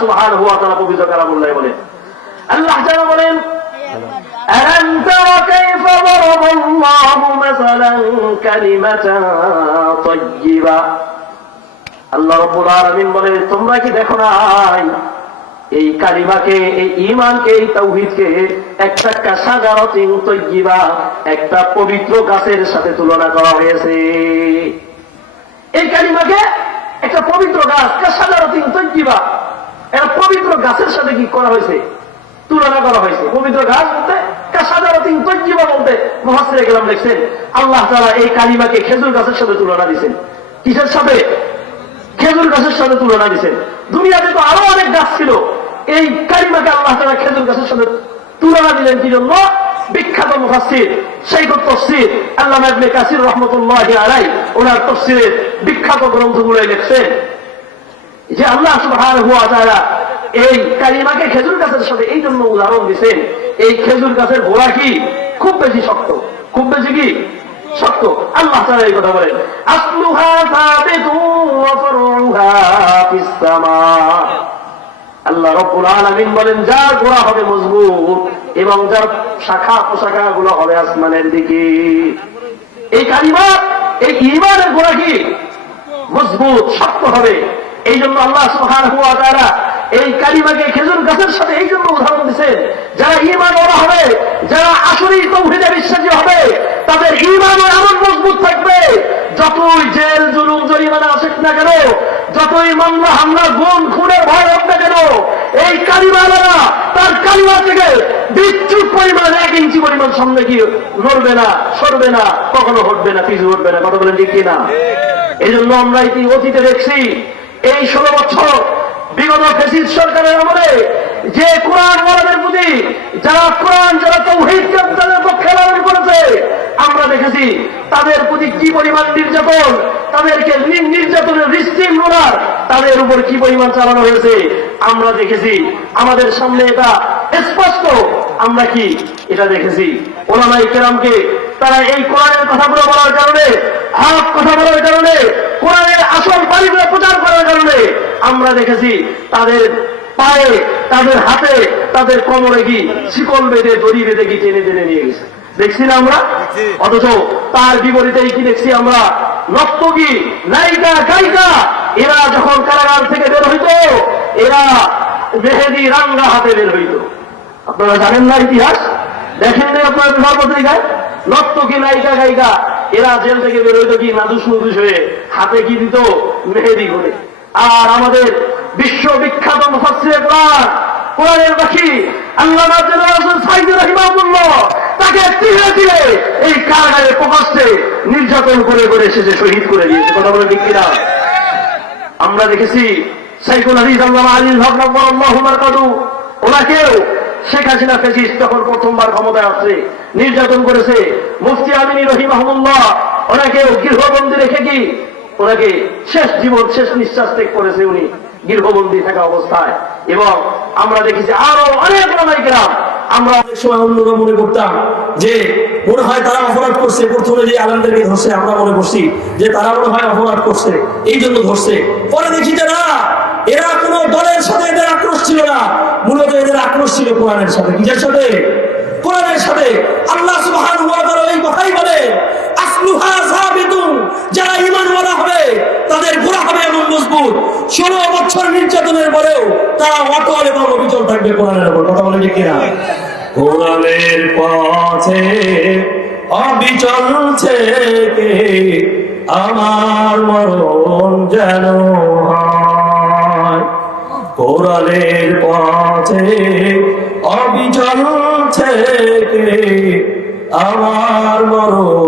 সুবহানাহু ওয়া তাআলা পবিত্র কালামুল্লাহ বলেন, আল্লাহ তাআলা বলেন, আলাম তারা কাইফা দারাবাল্লাহু মাসালান কালিমাতান তাইয়্যিবা। আল্লাহ রাব্বুল আলামিন বলেন, তোমরা কি দেখো নাই এই কালিমাকে, এই ঈমানকে, এই তাওহীদকে একটা কাশাজারাতিন তাইয়্যিবা, একটা পবিত্র গাছের সাথে তুলনা করা হয়েছে। এই কালিমাকে একটা পবিত্র গাছ, কাশাজারাতিন তাইয়্যিবা, একটা পবিত্র গাছের সাথে কি করা হয়েছে? তুলনা করা হয়েছে। পবিত্র গাছ বলতে, কাশাজারাতিন তাইয়্যিবা বলতে মুফাসসিরে কেরাম লিখছেন, আল্লাহ তাআলা এই কালিমাকে খেজুর গাছের সাথে তুলনা দিয়েছেন। কিসের সাথে? খেজুর গাছের সাথে তুলনা দিয়েছেন। দুনিয়াতে তো আরো অনেক গাছ ছিল, এই কালিমাকে আল্লাহ তাআলা খেজুর গাছের সাথে তুলনা দিলেন কি জন্য? বিখ্যাত মুফাসসির শাইখুত তাফসীর আল্লামা ইবনে কাসির রাহমাতুল্লাহি আলাইহি ওনার তাফসীরের বিখ্যাত গ্রন্থগুলোয় লিখছেন যে আল্লাহ সুবহানাহু ওয়া তাআলা এই কালিমাকে খেজুর গাছের সাথে এই জন্য উদাহরণ দিয়েছেন, এই খেজুর গাছের গোড়া কি খুব বেশি শক্ত, খুব বেশি কি শক্ত। আল্লাহ তাআলা এই কথা বলেন, আসলুহা সাবিতুন ওয়া ফারউহা ফিস সামা। আল্লাহ রাব্বুল আলামিন বলেন, যার গোড়া হবে মজবুত এবং যার শাখা প্রশাখা গুলো হবে আসমানের দিকে। এই কালিমা, এই ঈমানের গোড়া কি মজবুত, শক্ত হবে। এই জন্য আল্লাহ সুবহানাহু ওয়া তাআলা এই কালিমাকে খেজুর গাছের সাথে এই জন্য উদাহরণ দিয়েছেন, যারা ঈমান ওয়ালা হবে, যারা আসলেই তাওহীদে বিশ্বাসী হবে, তাদের ঈমানও এমন মজবুত থাকবে, যতই জেল জুলুম জরিমানা আসুক না কেন, যতই মামলা হামলা গুম খুনের ভয় হোক না কেন, এই কালিমাওয়ালা তার কালিমা থেকে বিচ্যুত পরিমাণ 1 ইঞ্চি পরিমাণ সামনে গিয়ে নড়বে না, সরবে না, কখনো হটবে না, পিছু হটবে না। কথা বলেন ঠিক কিনা? এই জন্য আমরা অতীতে দেখছি, এই 16 বছর বিগত ফ্যাসিস্ট সরকারের আমলে যে কোরআন ওয়ালাদের প্রতি, যারা কোরআন, যারা তাওহীদকে তাদের পক্ষে লালন করেছে, আমরা দেখেছি তাদের প্রতি কি পরিমাণ নির্যাতন, তাদেরকে নির্যাতনের রিস্ট্রিম রোলার তাদের উপর কি পরিমাণ চালানো হয়েছে আমরা দেখেছি। আমাদের সামনে এটা স্পষ্ট, আমরা কি এটা দেখেছি। ওলামায়ে কেরামকে তারা এই কোরআনের কথাগুলো বলার কারণে, হক কথা বলার কারণে, কোরআনের আসল বাণীগুলো প্রচার করার কারণে আমরা দেখেছি তাদের পায়ে, তাদের হাতে, তাদের কোমরে কি শিকল বেঁধে, দড়ি বেঁধে কি টেনে টেনে নিয়ে গেছে, দেখছি না আমরা। অথচ তার বিপরীতেই কি দেখছি আমরা? নর্তকী, নায়িকা, গায়িকা, এরা যখন কারাগার থেকে বের হইত, এরা মেহেদি রাঙ্গা হাতে বের হইত। আপনারা জানেন না ইতিহাস? দেখেন না আপনার পত্রিকায়? নর্তকী, নায়িকা, গায়িকা এরা জেল থেকে বের হইত কি নাদুস নুদুস হয়ে, হাতে কি দিত? মেহেদি করে। আর আমাদের বিশ্ববিখ্যাত মুফাসসিরে কোরআন, কোরআনের পাখি আল্লামা রাসূল সাইদি রাহিমাহুল্লাহ, তাকে তিলে তিলে এই কারাগারে প্রকাশ্যে নির্যাতন করে করে শেষে শহীদ করে দিয়েছে। কথা বলে ঠিক কিনা? আমরা দেখেছি শাইখুল হাদিস আল্লামা আলীল হক রাহমাহুল্লাহু মারকাদু, ওনাকেও শেখ হাসিনা ফ্যাসিস্ট যখন প্রথমবার ক্ষমতায় আসছে নির্যাতন করেছে। মুফতি আমিনী রহিমাহুল্লাহ, ওনাকেও গৃহবন্দী রেখে কি ওনাকে শেষ জীবন, শেষ নিঃশ্বাস ত্যাগ করেছে উনি গৃহবন্দী থাকা অবস্থায়। এবং আমরা দেখেছি আরো অনেক ওলামায়ে কেরাম, আমরা অনেক সময় অন্যরা মনে করতাম যে মনে হয় তারা অপরাধ করছে, প্রথমে যে আলেমদেরকে ধরছে আমরা মনে করছি যে তারা মনে হয় অপরাধ করছে এই জন্য ধরছে। পরে দেখি যে না, এরা কোন দলের সাথে এদের আক্রোশ ছিল না, মূলত এদের আক্রোশ ছিল কোরআনের সাথে। কিসের সাথে? কোরআনের সাথে। আল্লাহ সুবহানাহু ওয়া তাআলা এই কথাই বলে, আসলুহা সাবিতুন, যারা ঈমানওয়ালা হবে তাদের গোড়া হবে এমন মজবুত, 16 বছর নির্যাতনের পরেও তারা অটল এবং অবিচল থাকবে কোরআনের উপর। কথা বলে ঠিক কিনা? কোরআনের পথে অবিচল থেকে আমার মরণ যেন হয়, কোরআনের পথে অবিচল থেকে আমার মরণ